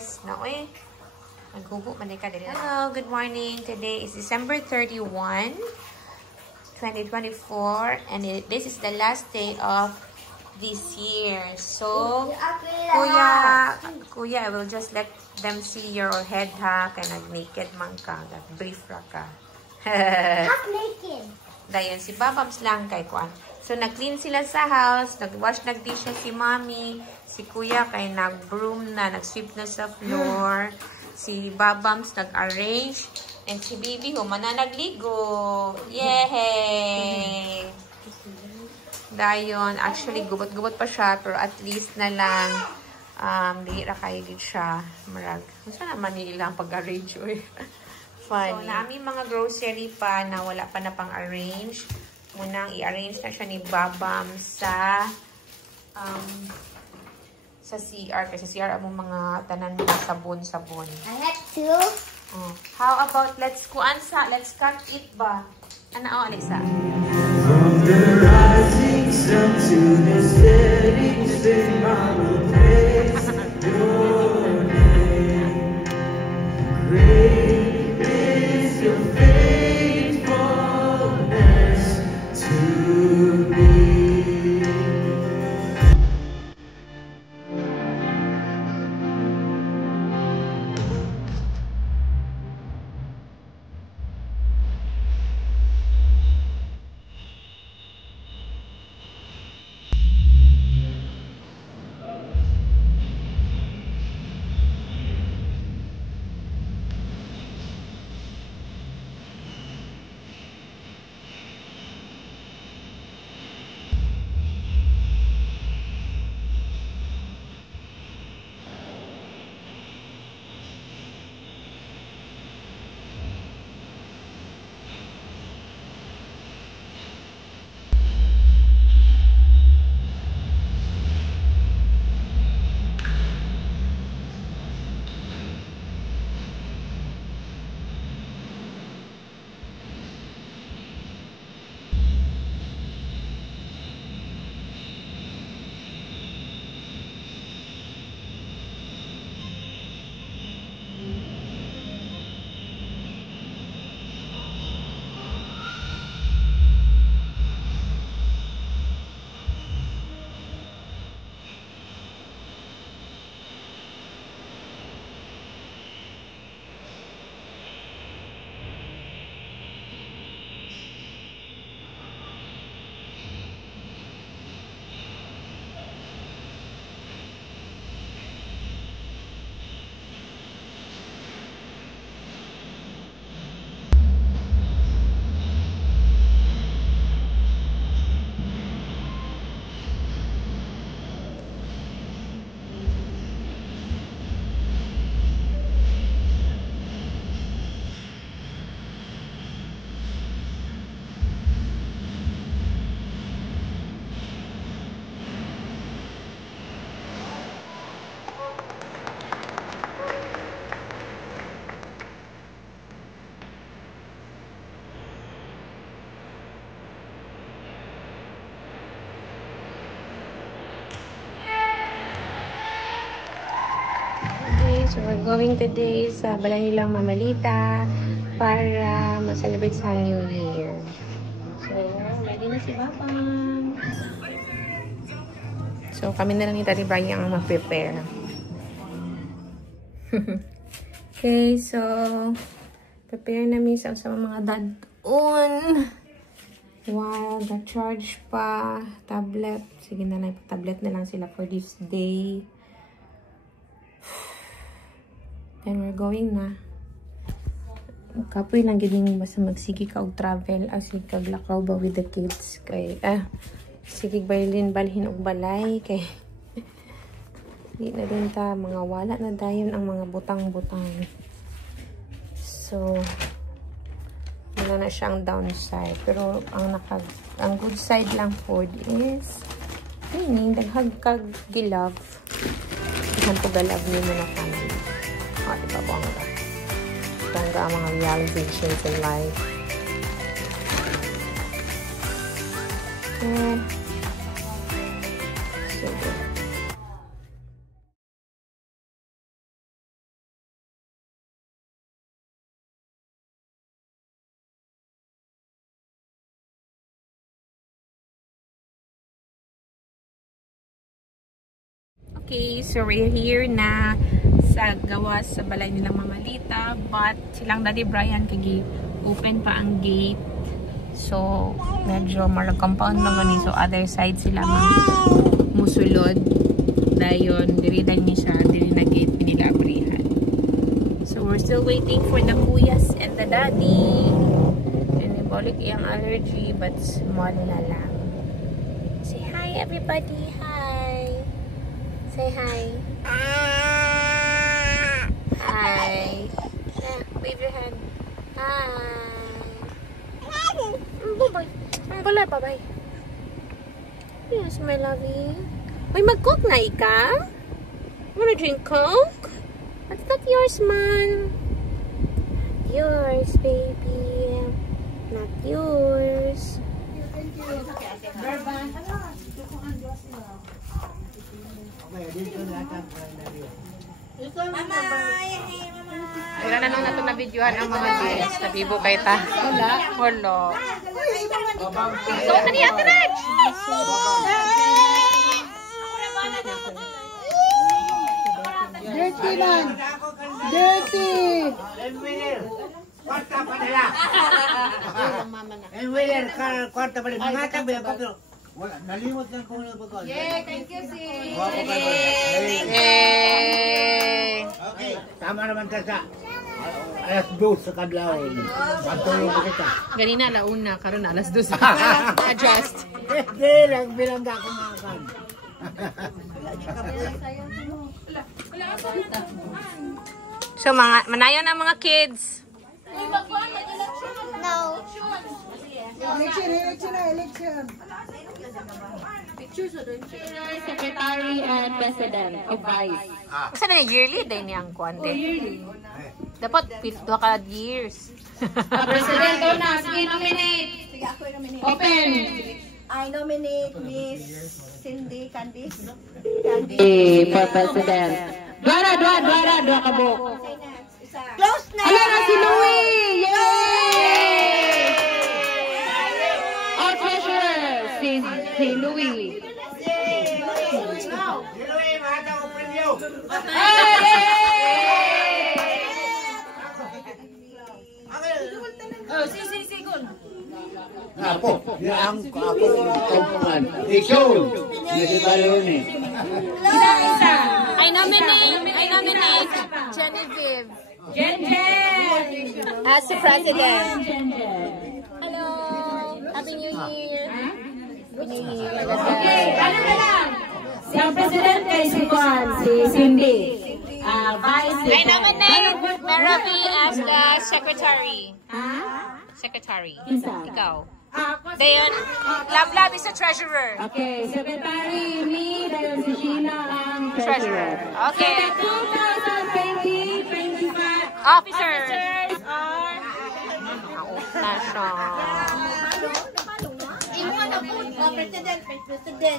stress na. Uy, naghubo man ka din. Hello, good morning. Today is December 31, 2024. And this is the last day of this year. So, Kuya, I will just let them see your head ha. Kaya nag-naked man ka. Nag-brief ra ka. Half naked. Dayon, si Babams lang kay Kuan. So, nag-clean sila sa house. Nag-wash, nag-dish si Mommy. Si Kuya kay nag-broom na. Nag-sweep na sa floor. Si Babams nag-arrange. And si Baby humana nagligo. Yay! Dayon, actually, gubot-gubot pa siya. Pero at least na lang, dihira kayo din siya. Marag. Saan naman nila ang pag-arrange? Funny. So, namin mga grocery pa na wala pa na pang-arrange. Munang i-arrange na siya ni Babam sa CR. Kasi CR mo mga tanan mga sabon-sabon. I have to. Oh. How about let's cut it ba? Ano Alexa? From the rising sun to the setting sun, I will praise your name. Great is your faithfulness to me. So, we're going today sa balay nilang Mamalita para ma-celebrate sa New Year. So, ready na si Babang. So, kami na lang ni Tati Brian ang mag-prepare. Okay, so, prepare namin sa mga dad-on. Wow, na-charge pa. Tablet. Sige na lang, tablet na lang sila for this day. Then we're going na. Kapoy lang gining basta magsige ka og travel as kaglakaw ba with the kids kay sige balhin og balay kay di na din ta mga wala na dayon ang mga butang-butang. So wala na siyang downside pero ang good side lang food is ini daghag kag gilove. Ihan ko galove ni mo na family. Diba bongga? Bongga ang mga realizations in life. So good. Okay, so we're here na sa gawas sa balay nilang Mamalita, but silang Daddy Brian kagi open pa ang gate. So medyo marag compound lang gani, so other side sila musulod. Dayon diri dan ni siya, diri na gate pinilabrihan. So we're still waiting for the kuyas and the daddy. And ibalik iyang allergy, but small na lang. Say hi everybody, hi. Say hi. Hi. Wave your hand. Hi. Bye-bye. Bye-bye. Yes, my lovey. Uy, mag-coke na ika? Wanna drink Coke? What's that yours, man? Not yours, baby. Not yours. Wala na nung nato na videohan ang mga dias. Nabibo kay ta. Wala. So, kani Ate Raj? Dirty man! Dirty! Kwarta pa nila. Wheeler, kwarta pa nila. Mga tabi ako pero wala, nalimot lang kung ano ba. Yay! Thank you, sis! Yay! Okay, tama naman ka sa alas 2 sa kadlaw. Pagtulog ko kita. Ganina, alauna. Karon alas 2. Adjust. Hindi lang bilangga ko mga kan. So, manayon na mga kids. No. Election! Secretary and President of Vice. Saan na yearly? Dahil niyang kwante. Dapat 2 ka years. President Dona, sige nominate. Open. I nominate Miss Cindy Candice. For President. Dua ka bo. Close na! Ala na si Louie! Yay! Our treasurer, si Louie. Diloy, mahata ko preview. Ako, ang kampungan. Ikaw, nagkitayo ni. I nominate Genevieve. Jen! As the president. Hello. Happy New Year. Happy New Year. Okay, ano na lang? Si ang president kay si Juan, si Cindy. Vice I nominate Maravi as the secretary. Secretary. Ikaw. Dayon, Lablab is the treasurer. Okay, secretary me, dayon si Sheena ang treasurer. Okay. So, 2020-25 Officers are... na siya. President. Sige.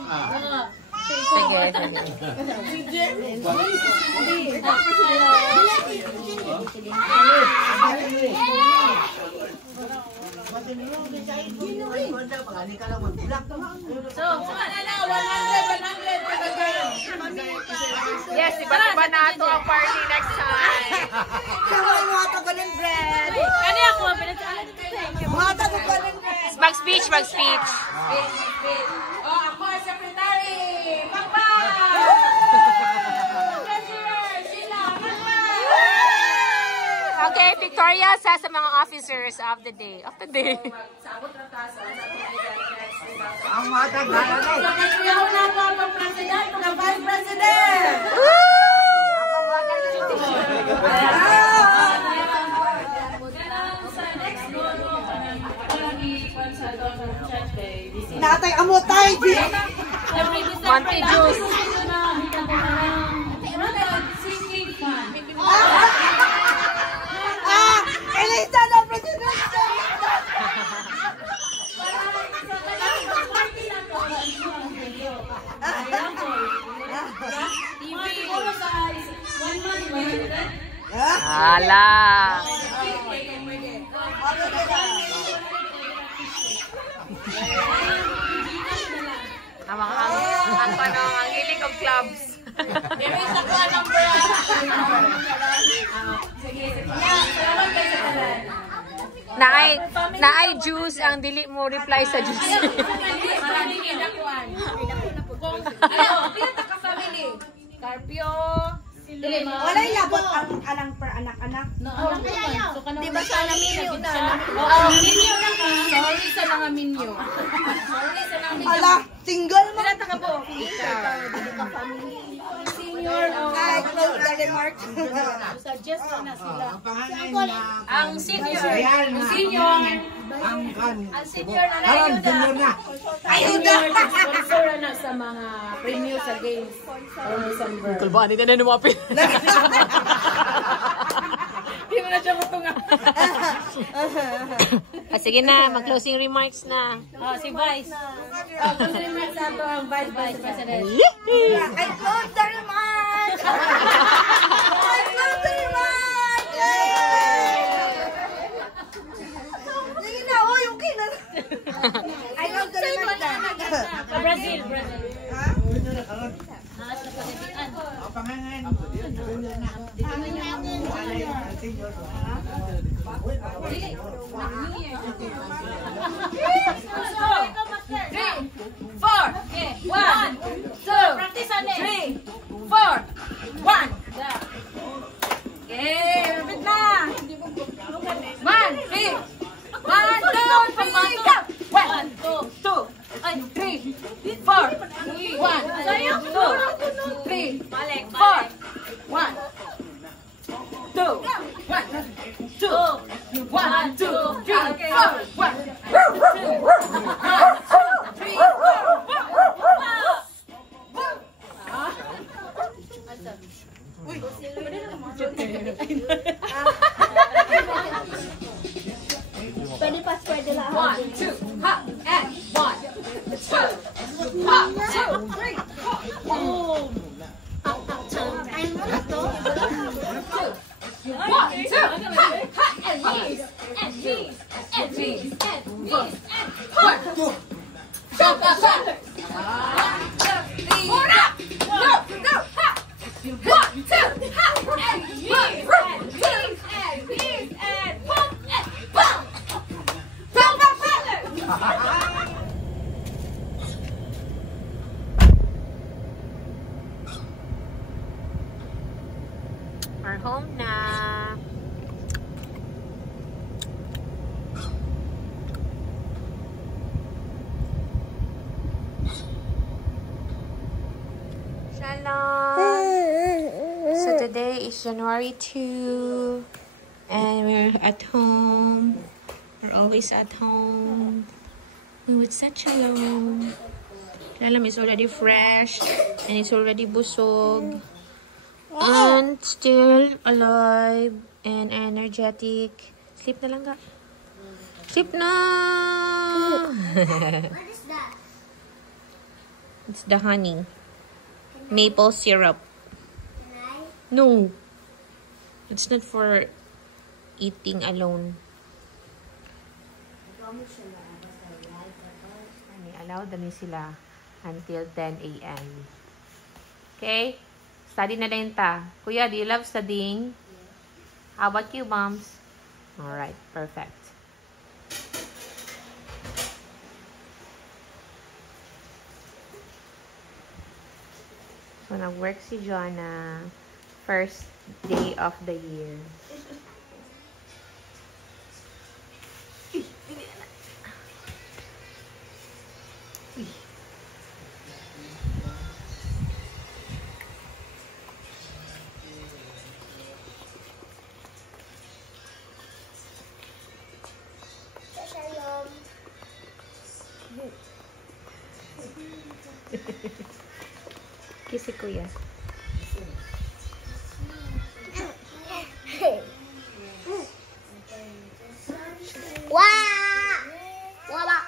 Yes, iba-iba na ito ang party next time. Mag-speech. ako, secretary! Papa! Okay, Victoria sa mga officers of the day. Ang matag na ako. Ayaw na po ang president, ang vice president! Natay amotay! Monte juice. Elisa na president! Hala. Ang hilig of clubs. Dere sa kuha ng brand. Sige, salamat kayo sa tanan. Naay juice ang dili mo reply sa juice. Maraming inakuan. Dito ka family. Carpio. Wala labot ang alang per anak-anak. Di ba sana minyo na? Minyo na ka. Sorry sa mga minyo. Sorry sa mga minyo. Ala, single mo. Wala ka po. Senior. Ay, close the remark. Suggest mo na sila. Ang senior. Ang Senior. Ang Senior na Karon, ayuda. senior na. Ayuda. Sponsor na sa mga premyo sa games. Or December. Kulbaan ni tanan mo apil. Hindi mo na siya matunga. Sige na, mag-closing remarks na. Si Vice. Closing remarks sa ito ang Vice President. I close the remark. I close the remark. Sige na, oy, okay na. I close the remark na. Brazil. Pwede pa, pwede lang. 1, 2, hop, and 1, 2, hop, 2, 3, 4, boom. Ay mo na to. 1, 2, hop, and knees, and knees, and knees, and knees, and 1, 2, jump up, jump. 1, 2, 3, go, hop. 1, 2, hop, and knees, and knees, and knees, and boom, and boom. Jump up, We're home na. Shalom. So today is January 2 and we're at home. We're always at home. Oh, it's such shalom. Lalam is already fresh and it's already busog. And still alive and energetic. Sleep na lang ka. Sleep na! What is that? It's the honey. Maple syrup. Can I? No. It's not for eating alone. Allow na sila until 10 a.m. Okay? Study na din ta. Kuya, do you love studying? How about you, moms? Alright, perfect. So, nag-work si Jonah. First day of the year. Shalom. Kiss si Kuya. Wala.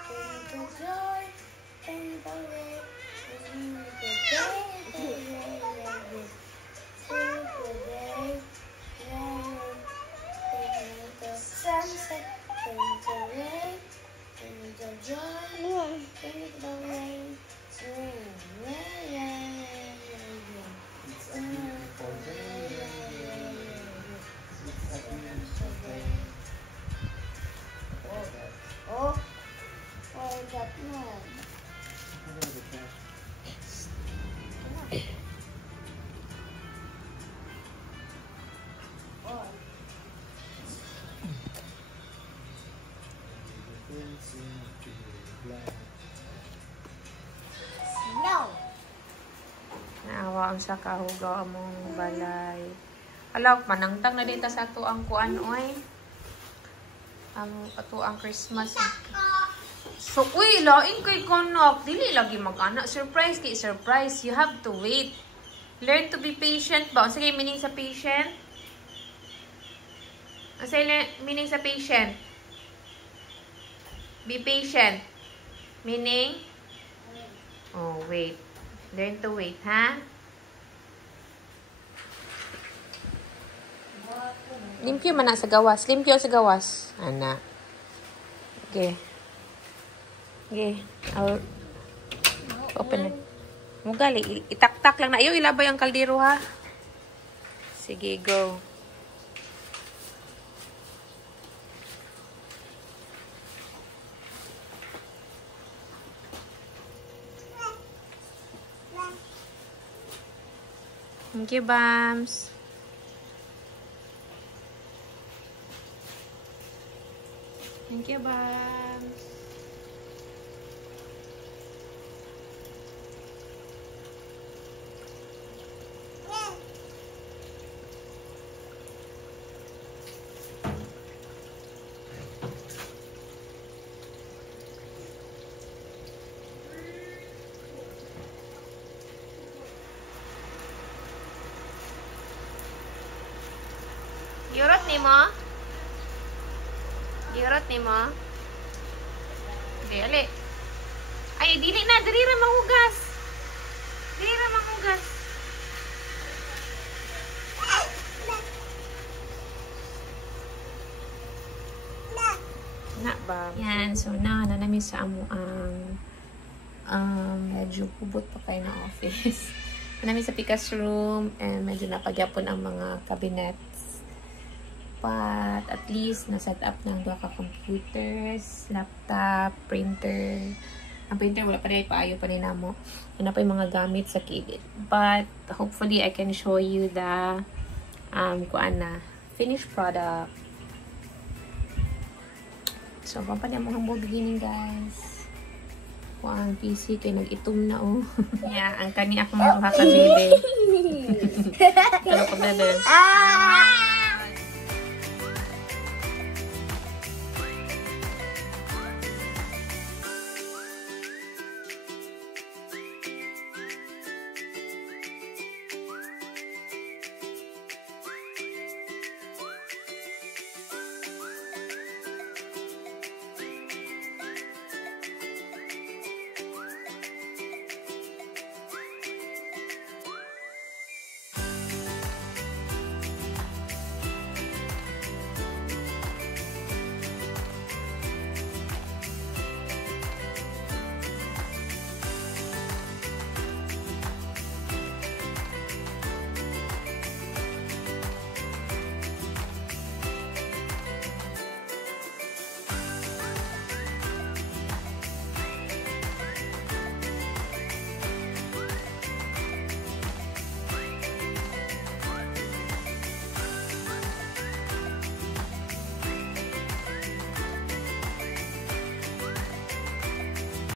ang sa kahugaw among balay. Ala, manangtang na dito sa to ang kuan oy. Ato ang Christmas. So, uy, laing kay konak. Dili lagi mag-anak. Surprise kay surprise. You have to wait. Learn to be patient ba? Sige, meaning sa patient? Sige, meaning sa patient? Be patient. Meaning? Oh, wait. Learn to wait, ha? Limpyo man na sa gawas. Limpyo sa gawas. Ana. Okay. Okay. I'll open it. Mugali. Itak-tak lang na. Ayaw, ilabay ang kaldero, ha? Sige, go. Thank you, Bams. Thank you, Bams. Yurot ni mo? Yurot ni mo? Hindi, ali. Ay, dili na. Dili ra manghugas. Dili ra manghugas. Na ba? Yan. So, na namin sa amo ang medyo pubot pa kayo na office. Namin sa Pikas room and medyo napagyapon ang mga cabinets. But at least na-set up ng dua ka computers, laptop, printer. Ang printer wala pa rin, paayo pa rin namo. Ano pa yung mga gamit sa kilid. But hopefully I can show you the kuan na finished product. So pampanya mo ang beginning, guys. Kuan PC kay nag-itom na oh. Yeah, ang kani ako mga ka baby. Ano pa bebe?